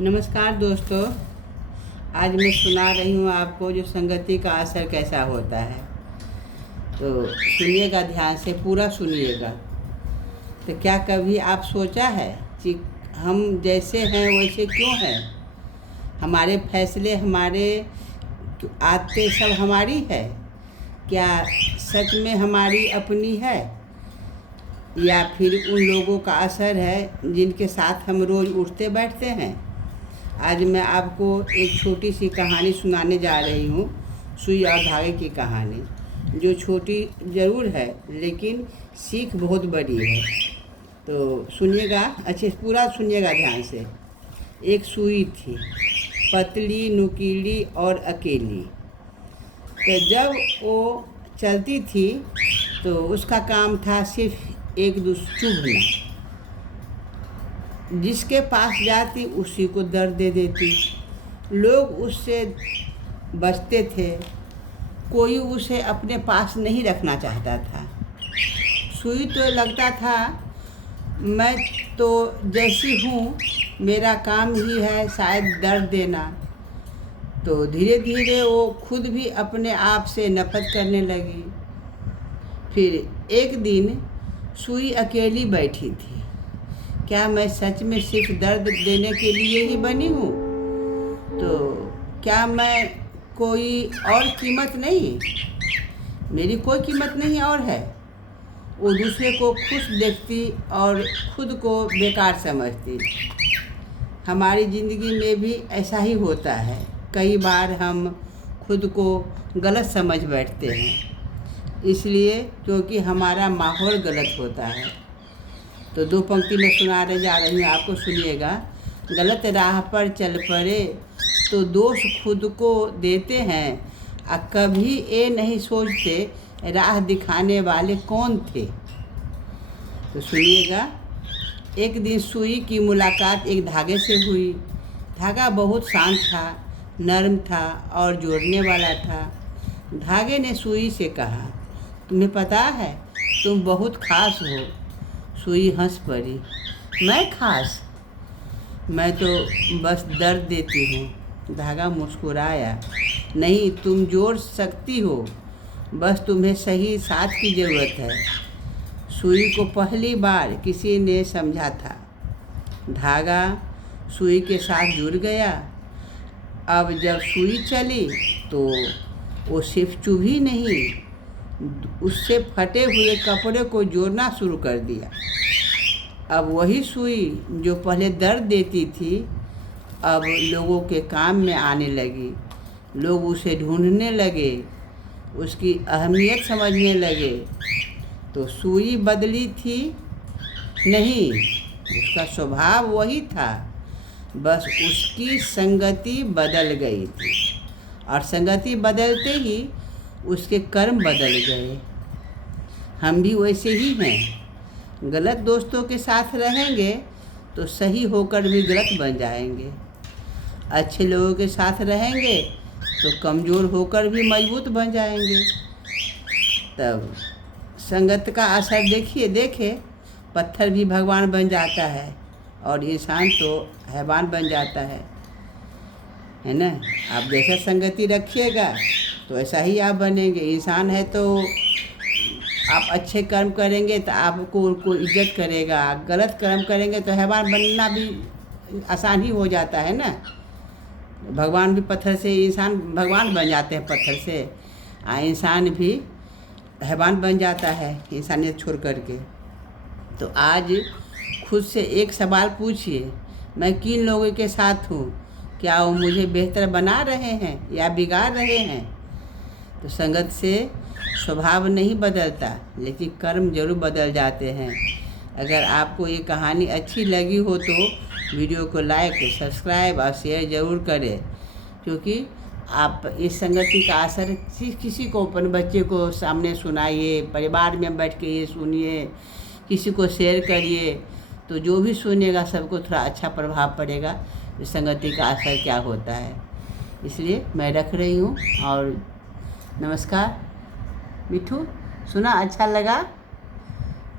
नमस्कार दोस्तों। आज मैं सुना रही हूँ आपको जो संगति का असर कैसा होता है। तो सुनिएगा, ध्यान से पूरा सुनिएगा। तो क्या कभी आप सोचा है कि हम जैसे हैं वैसे क्यों हैं? हमारे फैसले, हमारे आदतें सब हमारी है क्या? सच में हमारी अपनी है या फिर उन लोगों का असर है जिनके साथ हम रोज़ उठते बैठते हैं? आज मैं आपको एक छोटी सी कहानी सुनाने जा रही हूँ, सुई और धागे की कहानी, जो छोटी ज़रूर है लेकिन सीख बहुत बड़ी है। तो सुनिएगा, अच्छे पूरा सुनिएगा ध्यान से। एक सुई थी, पतली, नुकीली और अकेली। तो जब वो चलती थी तो उसका काम था सिर्फ एक दूसरे चुभना। जिसके पास जाती उसी को दर्द दे देती। लोग उससे बचते थे, कोई उसे अपने पास नहीं रखना चाहता था। सुई तो लगता था मैं तो जैसी हूँ, मेरा काम ही है शायद दर्द देना। तो धीरे धीरे वो खुद भी अपने आप से नफरत करने लगी। फिर एक दिन सुई अकेली बैठी थी। क्या मैं सच में सिर्फ दर्द देने के लिए ही बनी हूँ? तो क्या मैं कोई और कीमत नहीं? मेरी कोई कीमत नहीं और है? वो दूसरे को खुश देखती और खुद को बेकार समझती। हमारी ज़िंदगी में भी ऐसा ही होता है। कई बार हम खुद को गलत समझ बैठते हैं, इसलिए क्योंकि हमारा माहौल गलत होता है। तो दो पंक्ति में सुनाने जा रही हूँ, आपको सुनिएगा। गलत राह पर चल पड़े तो दोष खुद को देते हैं, कभी ये नहीं सोचते राह दिखाने वाले कौन थे। तो सुनिएगा। एक दिन सुई की मुलाकात एक धागे से हुई। धागा बहुत शांत था, नर्म था और जोड़ने वाला था। धागे ने सुई से कहा, तुम्हें पता है तुम बहुत खास हो। सुई हंस पड़ी, मैं खास? मैं तो बस दर्द देती हूँ। धागा मुस्कुराया, नहीं, तुम जोड़ सकती हो, बस तुम्हें सही साथ की ज़रूरत है। सुई को पहली बार किसी ने समझा था। धागा सुई के साथ जुड़ गया। अब जब सुई चली तो वो सिर्फ चुभी नहीं, उससे फटे हुए कपड़े को जोड़ना शुरू कर दिया। अब वही सुई जो पहले दर्द देती थी, अब लोगों के काम में आने लगी। लोग उसे ढूंढने लगे, उसकी अहमियत समझने लगे। तो सुई बदली थी नहीं, उसका स्वभाव वही था, बस उसकी संगति बदल गई थी। और संगति बदलते ही उसके कर्म बदल गए। हम भी वैसे ही हैं। गलत दोस्तों के साथ रहेंगे तो सही होकर भी गलत बन जाएंगे। अच्छे लोगों के साथ रहेंगे तो कमज़ोर होकर भी मजबूत बन जाएंगे। तब संगत का असर देखे, पत्थर भी भगवान बन जाता है और इंसान तो हैवान बन जाता है ना। आप जैसा संगति रखिएगा तो ऐसा ही आप बनेंगे। इंसान है तो आप अच्छे कर्म करेंगे तो आपको इज्जत करेगा, गलत कर्म करेंगे तो हैवान बनना भी आसान ही हो जाता है ना। भगवान भी पत्थर से, इंसान भगवान बन जाते हैं पत्थर से, इंसान भी हैवान बन जाता है इंसानियत छोड़ करके। तो आज खुद से एक सवाल पूछिए, मैं किन लोगों के साथ हूँ? क्या वो मुझे बेहतर बना रहे हैं या बिगाड़ रहे हैं? तो संगत से स्वभाव नहीं बदलता, लेकिन कर्म जरूर बदल जाते हैं। अगर आपको ये कहानी अच्छी लगी हो तो वीडियो को लाइक, सब्सक्राइब और शेयर ज़रूर करें, क्योंकि आप इस संगति का असर किसी को, अपने बच्चे को सामने सुनाइए, परिवार में बैठ के ये सुनिए, किसी को शेयर करिए। तो जो भी सुनेगा सबको थोड़ा अच्छा प्रभाव पड़ेगा इस संगति का असर क्या होता है। इसलिए मैं रख रही हूँ। और नमस्कार मिठू, सुना अच्छा लगा?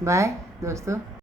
बाय दोस्तों।